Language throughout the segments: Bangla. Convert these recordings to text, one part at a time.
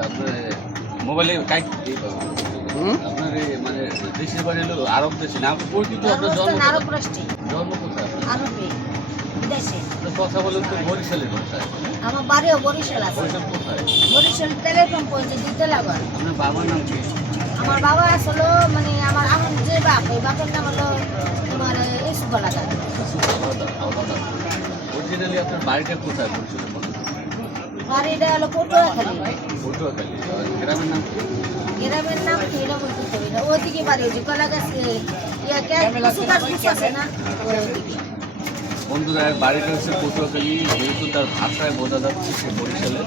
আপনার মোবাইলে কাইট আপনার মানে দেশের বাড়ি হলো আরব দেশে না পরিচিত আপনার আরব রাষ্ট্রে জন্ম কোথায় আরবে বিদেশে কথা বলেন তো বরিশালের ভাষায় আমার বাড়িও বরিশাল আছে বরিশাল কোথায় বরিশাল তেলের পাম্প হয়েছে দিতে লাগা আপনার বাবার নাম কি আমার বাবা আসলো মানে আমার যে বাপ ওই বাপের নাম হলো তোমার ইসুফ আলাদা অরিজিনালি আপনার বাড়িটা কোথায় বরিশালের বাড়িটা হলো পটুয়াখালী পটুয়াখালী গ্রামের নাম কি গ্রামের নাম কি এটা বলতে পারি না ওইদিকে বাড়ি হয়েছে কলা গাছ সুপার বুস আছে না ওইদিকে বন্ধুরা বাড়িটা হচ্ছে পটুয়াখালী যেহেতু তার ভাষায় বোঝা যাচ্ছে সে বরিশালের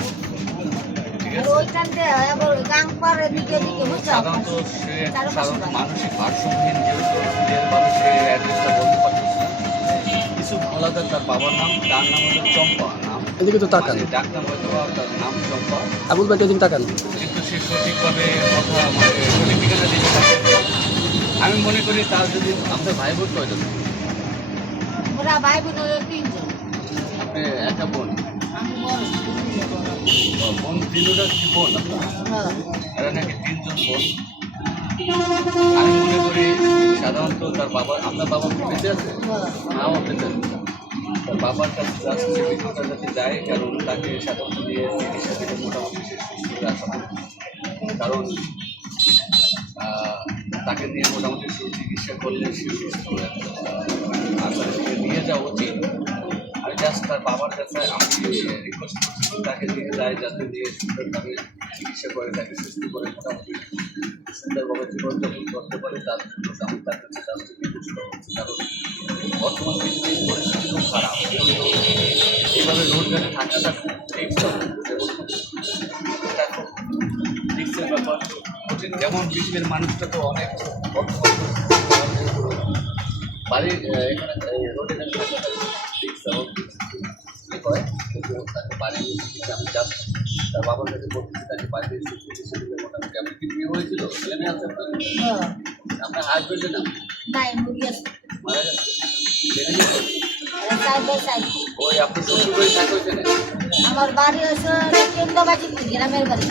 ঠিক আছে ওইখানতে আবার গাংপার এদিকে এদিকে বুঝছো সাধারণত সে সাধারণত মানসিক ভারসাম্যহীন যেহেতু ক্লিয়ারভাবে সে অ্যাড্রেসটা বলতে পারতেছে না কিছু আলাদা তার বাবার নাম তার নাম হলো চম্পা নাম এদিকে তো তাকান ডাক নাম হয়তো বা তার নাম চম্পা আবুল ভাই এদিকে তাকান কিন্তু সে সঠিকভাবে কথা মানে সঠিক ঠিকানা দিতে পারে আমি মনে করি তার যদি আপনার ভাই বোন কয়জন ওরা ভাই বোন হলো তিনজন আপনি একটা বোন আমি বড় বোন তিনটা কি বোন আপনার হ্যাঁ এরা নাকি তিনজন বোন আমি মনে করি সাধারণত তার বাবা আপনার বাবা কি বেঁচে আছে নাও বেঁচে আছে তার বাবার কাছে যাচ্ছে যে ভিডিওটার কাছে যায় কারণ তাকে সাধারণত দিয়ে চিকিৎসা থেকে মোটামুটি সে সুস্থ হয়ে আসা হয়। কারণ তাকে দিয়ে মোটামুটি সুচিকিৎসা করলে সে সুস্থ হয়ে আসবে আসলে সে নিয়ে যাওয়া উচিত আমি জাস্ট তার বাবার কাছে আমি রিকোয়েস্ট করছি তাকে নিয়ে যায় যাতে দিয়ে সুন্দরভাবে চিকিৎসা করে তাকে সুস্থ করে মোটামুটি সুন্দরভাবে জীবনযাপন করতে পারে তার জন্য আমি তার কাছে জাস্ট রিকোয়েস্ট করছি কারণ বর্তমান পৃথিবীর পরিস্থিতি খুব খারাপ এইভাবে রোডঘাটে থাকাটা খুব রিস্ক এটা খুব রিস্কের ব্যাপার কঠিন যেমন পৃথিবীর মানুষটা তো অনেক বর্তমান বাড়ির এখানে রোডে থাকাটা রিস্ক এবং কী করে কিন্তু তাকে বাড়ি আমি জাস্ট তার বাবার কাছে বলতেছি তাকে বাড়িতে চিকিৎসা দিলে মোটামুটি আপনি কি বিয়ে হয়েছিল ছেলে মেয়ে আছে আপনার হ্যাঁ আপনার হাজবেন্ডের নাম নাই মুরগি আছে মারা গেছে ছেলে মেয়ে সাইড বাই সাইড ওই আপনার শ্বশুর বাড়ি থাকে ওইখানে আমার বাড়ি হচ্ছে কেন্দ্রবাজি গ্রামের বাড়ি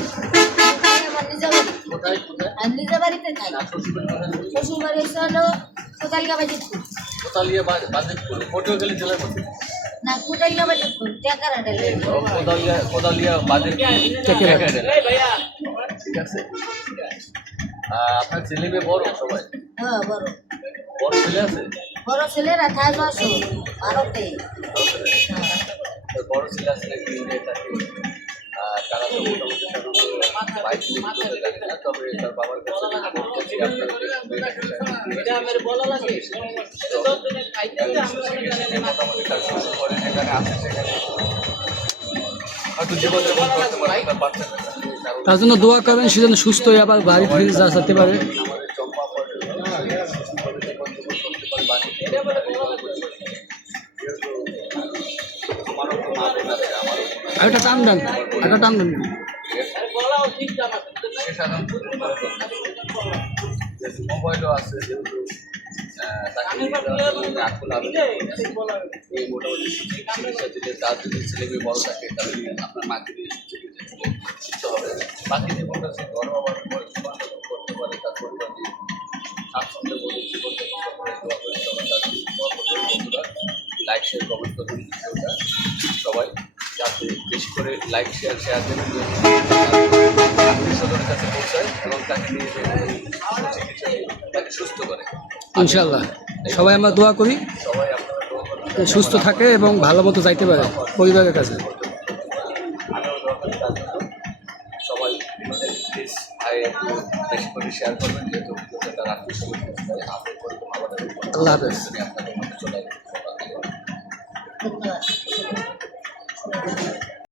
আমার নিজের বাড়ি কোথায় কোথায় আমি নিজের বাড়িতে থাকি না শ্বশুর বাড়ি কোথায় শ্বশুর বাড়ি হচ্ছে হলো কোতালিয়া বাজিতপুর কোতালিয়া বাজিতপুর পটুয়াখালী জেলার মধ্যে না কোতালিয়া বাজিতপুর টেকারা ডেলে কোদালিয়া বাজিতপুর ঠিক আছে আপনার ছেলে মেয়ে বড় সবাই হ্যাঁ বড় বড় ছেলে আছে বড় ছেলেরা থাই মাসো ভারতে বড় ছেলে আছে নাকি মেয়ে থাকে তারা তো মোটামুটি বাইক নিয়ে জানি না তবে তার বাবার কাছে বলতেছি আপনার মোটামুটি তার শ্বশুর ঘরে যেখানে আছে সেখানে হয়তো জীবনযাপন করতে পারে তার বাচ্চা তার জন্য দোয়া করবেন সে যেন সুস্থ হয়ে আবার বাড়ি ফিরে যেতে পারে আমাদের চম্পা আমারও তো মা বোন আছে আমারও আর একটা টান দেন একটা টান দেন সে সাধারণত মোবাইলও আছে যেহেতু তাকে আকুল আবেদন এই মোটামুটি চিকিৎসা দিলে তার যদি ছেলে মেয়ে বড় থাকে তাহলে আপনার মাকে দিয়ে চিকিৎসা দিলে সুস্থ হবে বাকি জীবনটা সে গর্ভবাস করে জীবনযাপন করতে পারে তার পরিবার নিয়ে স্বাচ্ছন্দ্য বলে জীবনযাপন করে দেওয়া করে সবাই তার বন্ধুরা লাইক শেয়ার কমেন্ট করবেন ভিডিওটা সবাই যাতে বেশি করে লাইক শেয়ার দেবেন আত্মীয় স্বজনের কাছে পৌঁছায় এবং তাকে নিয়ে চিকিৎসা তাকে সুস্থ করে ইনশাল্লাহ সবাই আমরা দোয়া করি সবাই আপনারা দোয়া করবেন সুস্থ থাকে এবং ভালো মতো যাইতে পারে পরিবারের কাছে আমিও দোয়া করি তার জন্য সবাই প্লিজ ভাই একটু বেশি করে শেয়ার করবেন যেহেতু ভিডিওটা তার আত্মীয় স্বজন আলাদা আল্লাহ হাফেজ আপনাদের